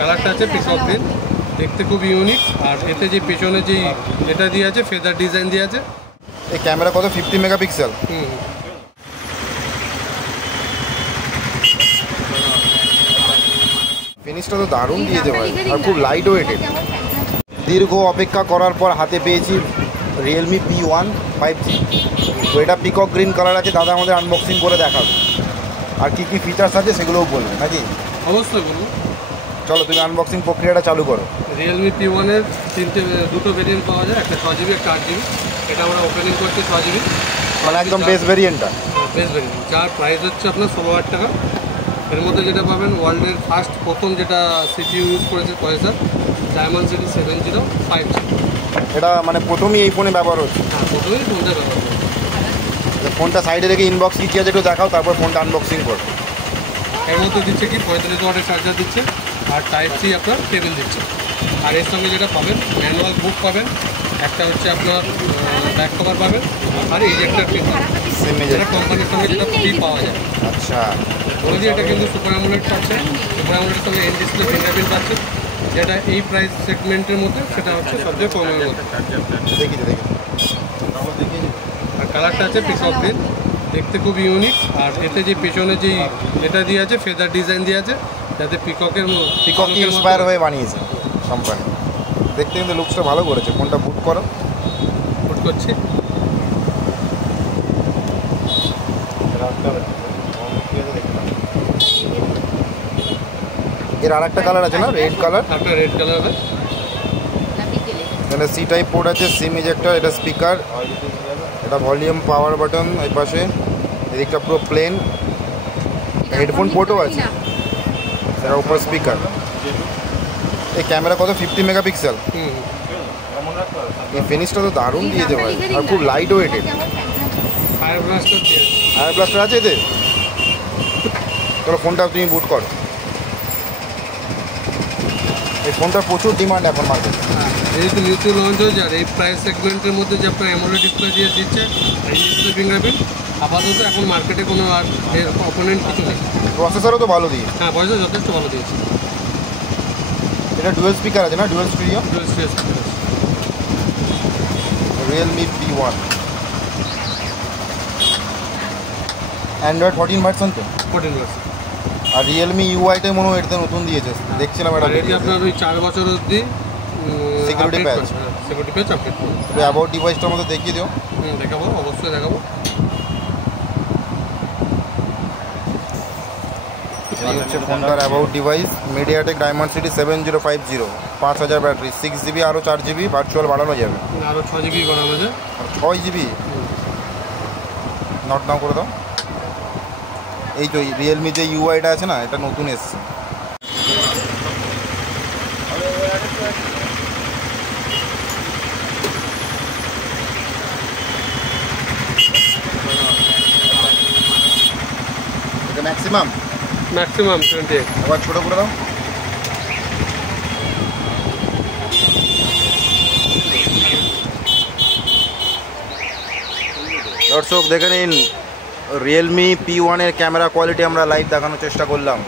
কালারটা আছে peacock green, দেখতে খুব ইউনিক। আর এতে যে পেছনে যেই এটা দিয়ে আছে ফেদার ডিজাইন দিয়ে আছে। এই ক্যামেরা কত 50 মেগাপিক্সেল? ফিনিশটা তো দারুণ দিয়েছে ভাই, আর খুব লাইট ওয়েটেড। দীর্ঘ অপেক্ষা করার পর হাতে পেয়েছি রিয়েলমি P1 5G। তো এটা পিকক গ্রিন কালার আছে, দাদা আমাদের আনবক্সিং করে দেখাবে আর কি কি ফিচার্স আছে সেগুলোও বলবে নাকি? অবশ্যই বলুন। চলো তুমি আনবক্সিং প্রক্রিয়াটা চালু করো। রিয়েলমি P1 এর দুটো ভেরিয়েন্ট পাওয়া যায়, একটা 6GB একটা 8GB। এটা আমরা ওপেনিং করছি 6GB, মানে একদম বেস ভেরিয়েন্টটা। বেস ভেরিয়েন্ট, যার প্রাইস হচ্ছে আপনার 16,000 টাকা। এর মধ্যে যেটা পাবেন ওয়ার্ল্ডের প্রথম যেটা সিপিইউ ইউজ করেছে প্রসেসর, Dimensity 7050G। এটা মানে প্রথমেই এই ফোনে ব্যবহার হচ্ছে? হ্যাঁ, প্রথমেই ফোনটা ব্যবহার করছে। ফোনটা সাইডে রেখে ইনবক্স কি আছে একটু দেখাও, তারপর ফোনটা আনবক্সিং করো। এর মধ্যে দিচ্ছে কি 35 ওয়াটের চার্জার দিচ্ছে, আর টাইপ-C আপনার কেবল দিচ্ছে। আর এর সঙ্গে যেটা পাবেন ম্যানুয়াল বুক পাবেন, একটা হচ্ছে আপনার ব্যাক কভার পাবেন, আর ইজেক্টর পিন পাবেন। যেটা কোম্পানির সঙ্গে যেটা ফ্রি পাওয়া যায়। আচ্ছা, বলে দিই এটা কিন্তু সুপার অ্যামোলেড পাচ্ছে, সুপার অ্যামোলেডের সঙ্গে এন ডিসপ্লে ফিঙ্গারপ্রিন্ট পাচ্ছে, যেটা এই প্রাইস সেগমেন্টের মধ্যে সেটা হচ্ছে সবচেয়ে কমের মধ্যে। দেখি। আর কালারটা আছে পিকক গ্রিন, দেখতে খুব ইউনিক। আর এতে যে পেছনে যেই এটা দিয়ে আছে ফেদার ডিজাইন দিয়ে আছে, যাতে পিকক ইন্সপায়ার হয়ে বানিয়েছে কোম্পানি। দেখতে কিন্তু লুকসটা ভালো করেছে। ফোনটা বুট করো। বুট করছি। এর আর একটা কালার আছে না, রেড কালার? একটা রেড কালার হবে। এখানে সি টাইপ পোর্ট আছে, সিম ইজেক্টর, এটা স্পিকার, এটা ভলিউম পাওয়ার বাটন এই পাশে, এদিকটা পুরো প্লেন। হেডফোন পোর্টও আছে, এর উপর স্পিকার। এই ক্যামেরা কত 50 মেগাপিক্সেল? এই ফিনিশটা তো দারুণ দিয়েছে ভাই, আর খুব লাইট ওয়েটেড। ফায়ার ব্লাস্টার আছে এতে? চলো ফোনটা তুমি বুট করো। এই ফোনটার প্রচুর ডিমান্ড এখন মার্কেটে। হ্যাঁ, যেহেতু নিউটু লঞ্চ হয়েছে, আর এই প্রাইস সেগমেন্টের মধ্যে যে আপনার অ্যামোলেড ডিসপ্লে দিয়ে দিচ্ছে, আর ডিসপ্লে ফিঙ্গারপ্রিন্ট, আপাতত এখন মার্কেটে কোনো আর এর অপোনেন্ট কিছু নেই। প্রসেসরও তো ভালো দিয়েছে। হ্যাঁ, প্রসেসর যথেষ্ট ভালো দিয়েছে। এটা ডুয়েল স্পিকার আছে না, dual stereo? Realme P1 Android 14 version তো? 14 ভার্সন। আর রিয়েলমি ইউআইটাই মনে হয় এটা নতুন দিয়েছে, দেখছিলাম এটা। এটি আপনার ওই 4 বছর অবধি সিকিউরিটি প্যাচ আপডেট করবে। এটা অ্যাবাউট ডিভাইসটার মধ্যে দেখিয়ে দিও। দেখাবো, অবশ্যই দেখাবো। এই হচ্ছে ফোনটার about device. MediaTek Dimensity 7050, 5000 battery, 6GB, আরও 4GB ভার্চুয়াল বাড়ানো যাবে, আরও 6GB বাড়ানো যায়। 6GB নট ডাউন করে দাও। এই তো রিয়েলমি যে ইউআইটা আছে না, এটা নতুন এসছে। এটা ম্যাক্সিমাম 28। আবার ছোট করে দাও। দর্শক দেখে নিন, রিয়েলমি P1 এর ক্যামেরা কোয়ালিটি আমরা লাইভ দেখানোর চেষ্টা করলাম।